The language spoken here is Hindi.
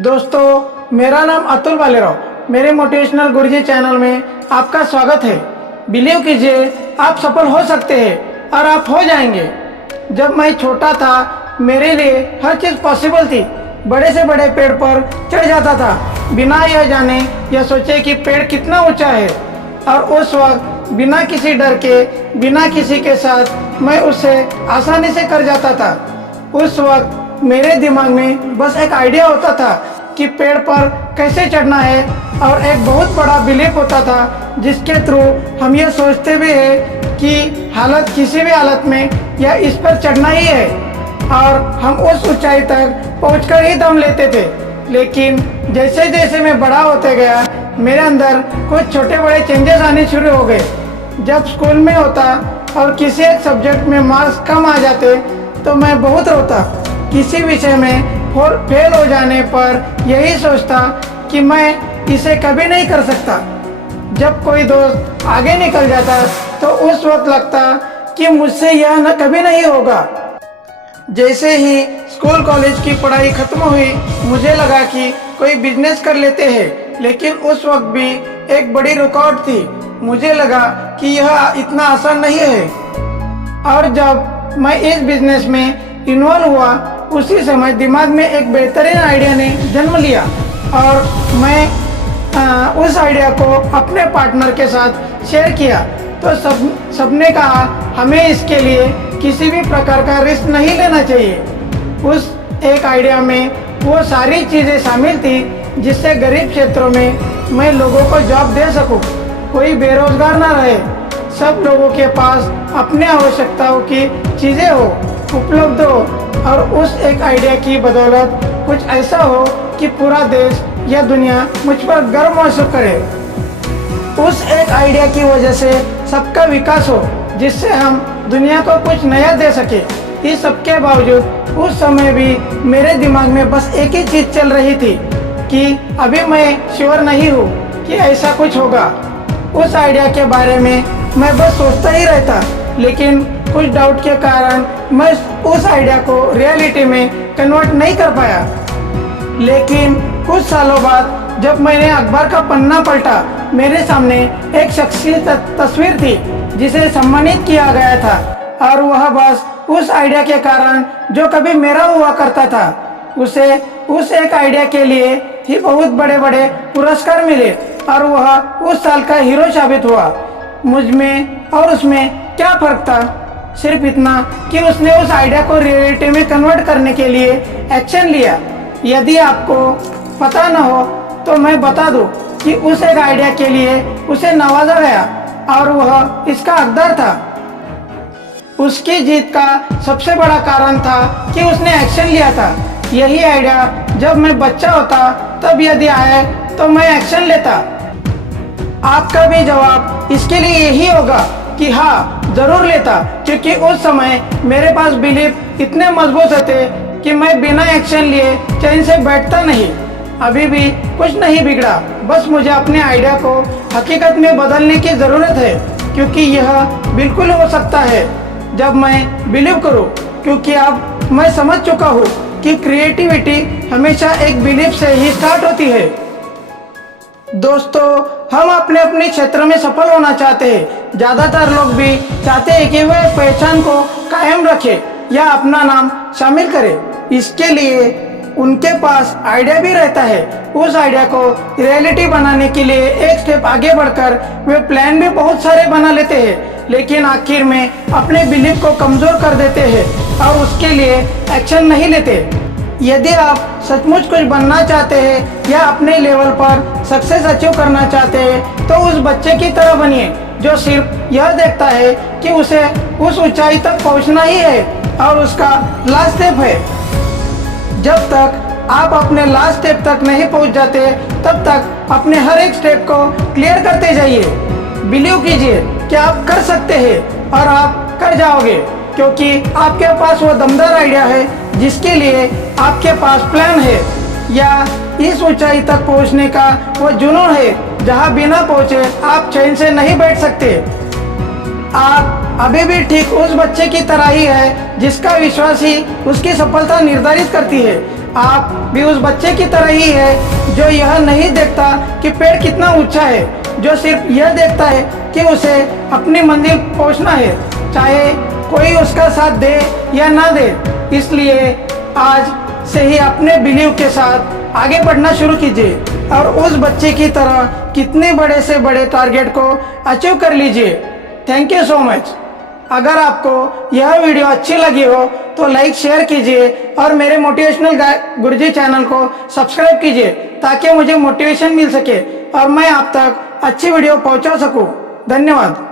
दोस्तों, मेरा नाम अतुल बालेराव। मेरे मोटिवेशनल गुरुजी चैनल में आपका स्वागत है। बिलीव कीजिए, आप सफल हो सकते हैं और आप हो जाएंगे। जब मैं छोटा था, मेरे लिए हर चीज़ पॉसिबल थी। बड़े से बड़े पेड़ पर चढ़ जाता था, बिना यह जाने या सोचे कि पेड़ कितना ऊंचा है। और उस वक्त बिना किसी डर के, बिना किसी के साथ मैं उसे आसानी से कर जाता था। उस वक्त मेरे दिमाग में बस एक आइडिया होता था कि पेड़ पर कैसे चढ़ना है, और एक बहुत बड़ा बिलीफ होता था जिसके थ्रू हम ये सोचते भी हैं कि हालत किसी भी हालत में या इस पर चढ़ना ही है, और हम उस ऊंचाई तक पहुंचकर ही दम लेते थे। लेकिन जैसे जैसे मैं बड़ा होते गया, मेरे अंदर कुछ छोटे बड़े चेंजेस आने शुरू हो गए। जब स्कूल में होता और किसी एक सब्जेक्ट में मार्क्स कम आ जाते तो मैं बहुत रोता। किसी विषय में फेल हो जाने पर यही सोचता कि मैं इसे कभी नहीं कर सकता। जब कोई दोस्त आगे निकल जाता तो उस वक्त लगता कि मुझसे यह न कभी नहीं होगा। जैसे ही स्कूल कॉलेज की पढ़ाई खत्म हुई, मुझे लगा कि कोई बिजनेस कर लेते हैं, लेकिन उस वक्त भी एक बड़ी रुकावट थी। मुझे लगा कि यह इतना आसान नहीं है। और जब मैं इस बिजनेस में इन्वॉल्व हुआ, उसी समय दिमाग में एक बेहतरीन आइडिया ने जन्म लिया, और मैं उस आइडिया को अपने पार्टनर के साथ शेयर किया। तो सबने कहा हमें इसके लिए किसी भी प्रकार का रिस्क नहीं लेना चाहिए। उस एक आइडिया में वो सारी चीज़ें शामिल थी जिससे गरीब क्षेत्रों में मैं लोगों को जॉब दे सकूं, कोई बेरोजगार ना रहे, सब लोगों के पास अपने आवश्यकताओं की चीज़ें हो, उपलब्ध हो, और उस एक आइडिया की बदौलत कुछ ऐसा हो कि पूरा देश या दुनिया मुझ पर गर्व महसूस करे। उस एक आइडिया की वजह से सबका विकास हो, जिससे हम दुनिया को कुछ नया दे सके। इस सब के बावजूद उस समय भी मेरे दिमाग में बस एक ही चीज़ चल रही थी कि अभी मैं श्योर नहीं हूँ कि ऐसा कुछ होगा। उस आइडिया के बारे में मैं बस सोचता ही रहता, लेकिन कुछ डाउट के कारण मैं उस आइडिया को रियलिटी में कन्वर्ट नहीं कर पाया। लेकिन कुछ सालों बाद जब मैंने अखबार का पन्ना पलटा, मेरे सामने एक शख्सी तस्वीर थी जिसे सम्मानित किया गया था, और वह बस उस आइडिया के कारण जो कभी मेरा हुआ करता था, उसे उस एक आइडिया के लिए ही बहुत बड़े बड़े पुरस्कार मिले, और वह उस साल का हीरो साबित हुआ। मुझ में और उसमें क्या फर्क था? सिर्फ इतना कि उसने उस आइडिया को रियलिटी में कन्वर्ट करने के लिए एक्शन लिया। यदि आपको पता न हो तो मैं बता दूं कि उस एक आइडिया के लिए उसे नवाजा गया, और वह इसका हकदार था। उसकी जीत का सबसे बड़ा कारण था कि उसने एक्शन लिया था। यही आइडिया जब मैं बच्चा होता तब यदि आए तो मैं एक्शन लेता। आपका भी जवाब इसके लिए यही होगा कि हाँ, जरूर लेता, क्योंकि उस समय मेरे पास बिलीफ इतने मजबूत थे कि मैं बिना एक्शन लिए चैन से बैठता नहीं। अभी भी कुछ नहीं बिगड़ा, बस मुझे अपने आइडिया को हकीकत में बदलने की ज़रूरत है, क्योंकि यह बिल्कुल हो सकता है जब मैं बिलीव करूं। क्योंकि अब मैं समझ चुका हूं कि क्रिएटिविटी हमेशा एक बिलीफ से ही स्टार्ट होती है। दोस्तों, हम अपने अपने क्षेत्र में सफल होना चाहते हैं। ज़्यादातर लोग भी चाहते हैं कि वे पहचान को कायम रखें या अपना नाम शामिल करें। इसके लिए उनके पास आइडिया भी रहता है। उस आइडिया को रियलिटी बनाने के लिए एक स्टेप आगे बढ़कर वे प्लान भी बहुत सारे बना लेते हैं, लेकिन आखिर में अपने बिलीफ को कमज़ोर कर देते हैं और उसके लिए एक्शन नहीं लेते। यदि आप सचमुच कुछ बनना चाहते हैं या अपने लेवल पर सक्सेस अचीव करना चाहते हैं, तो उस बच्चे की तरह बनिए जो सिर्फ यह देखता है कि उसे उस ऊंचाई तक पहुंचना ही है और उसका लास्ट स्टेप है। जब तक आप अपने लास्ट स्टेप तक नहीं पहुंच जाते, तब तक अपने हर एक स्टेप को क्लियर करते जाइए। बिलीव कीजिए कि आप कर सकते हैं और आप कर जाओगे, क्योंकि आपके पास वो दमदार आइडिया है जिसके लिए आपके पास प्लान है, या इस ऊंचाई तक पहुंचने का वो जुनून है जहां बिना पहुंचे आप चैन से नहीं बैठ सकते। आप अभी भी ठीक उस बच्चे की तरह ही है जिसका विश्वास ही उसकी सफलता निर्धारित करती है। आप भी उस बच्चे की तरह ही है जो यह नहीं देखता कि पेड़ कितना ऊंचा है, जो सिर्फ यह देखता है कि उसे अपनी मंजिल पहुंचना है, चाहे कोई उसका साथ दे या ना दे। इसलिए आज से ही अपने बिलीव के साथ आगे बढ़ना शुरू कीजिए और उस बच्चे की तरह कितने बड़े से बड़े टारगेट को अचीव कर लीजिए। Thank you so much. अगर आपको यह वीडियो अच्छी लगी हो तो लाइक शेयर कीजिए और मेरे मोटिवेशनल गुरुजी चैनल को सब्सक्राइब कीजिए ताकि मुझे मोटिवेशन मिल सके और मैं आप तक अच्छी वीडियो पहुंचा सकूं। धन्यवाद।